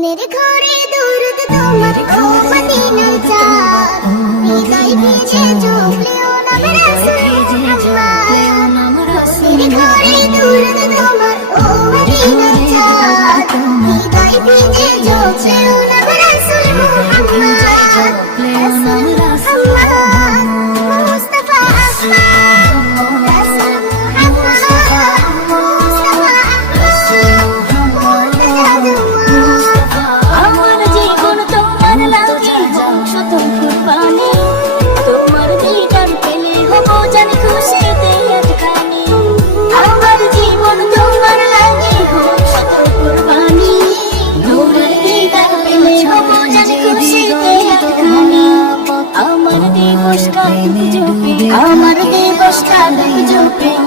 মনের ঘরে দরুদ তোমার ও মদিনার চাঁদ হৃদয় ভিজে জমলেও নাম রাসূল মুহাম্মদ মনের ঘরে দরুদ তোমার ও মদিনার চাঁদ হৃদয় ভিজে জমলেও নাম রাসূল মুহাম্মদ রাসূল মুহাম্মদ মুস্তাফা আহমদ রাসূল আমার দিবস কাল জপে